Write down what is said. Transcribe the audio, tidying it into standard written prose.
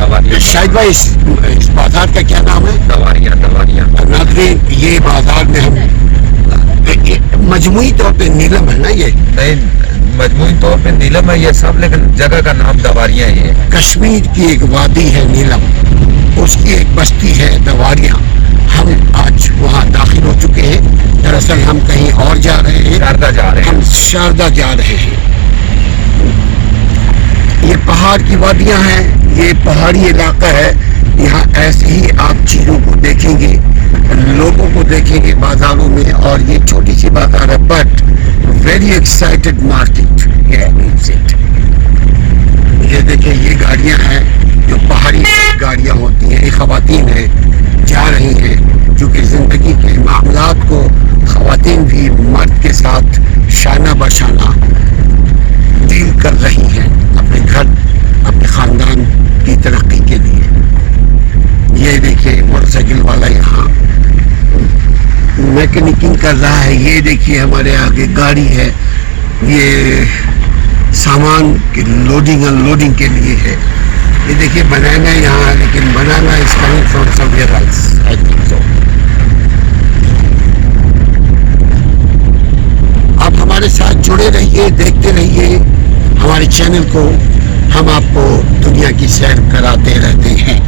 شاہد بھائی اس بازار کا کیا نام ہے؟ دواریاں ناظرین یہ بازار میں ہم مجموعی طور پہ نیلم ہے نا، یہ نہیں مجموعی طور پہ نیلم ہے یہ سب، لیکن جگہ کا نام دواریاں ہی ہے۔ کشمیر کی ایک وادی ہے نیلم، اس کی ایک بستی ہے دواریاں، ہم آج وہاں داخل ہو چکے ہیں۔ دراصل ہم کہیں اور جا رہے ہیں، شاردا جا رہے ہم ہیں۔ شاردا جا رہے ہیں۔ یہ پہاڑ کی وادیاں ہیں، یہ پہاڑی علاقہ ہے، یہاں ایسے ہی آپ چیزوں کو دیکھیں گے، لوگوں کو دیکھیں گے بازاروں میں، اور یہ چھوٹی سی بازار ہے بٹ ویری ایکسائٹڈ مارکیٹ۔ یہ دیکھیں یہ گاڑیاں ہیں جو پہاڑی گاڑیاں ہوتی ہیں، یہ خواتین ہیں جا رہی ہیں، چونکہ زندگی کے معاملات کو خواتین بھی مرد کے ساتھ شانہ بشانہ ڈیل کر رہی ہیں اپنے گھر اپنے خاندان کی ترقی کے لیے۔ یہ دیکھیے موٹر سائیکل والا یہاں میکینکنگ کر رہا ہے، یہ دیکھیے ہمارے آگے گاڑی ہے، یہ سامان کی لوڈنگ ان لوڈنگ کے لیے ہے۔ یہ دیکھیے بنانا یہاں ہے، لیکن بنانا اس coming from somewhere else, I think so. آپ ہمارے ساتھ جڑے رہیے، دیکھتے رہیے ہمارے چینل کو، ہم آپ کو دنیا کی سیر کراتے رہتے ہیں۔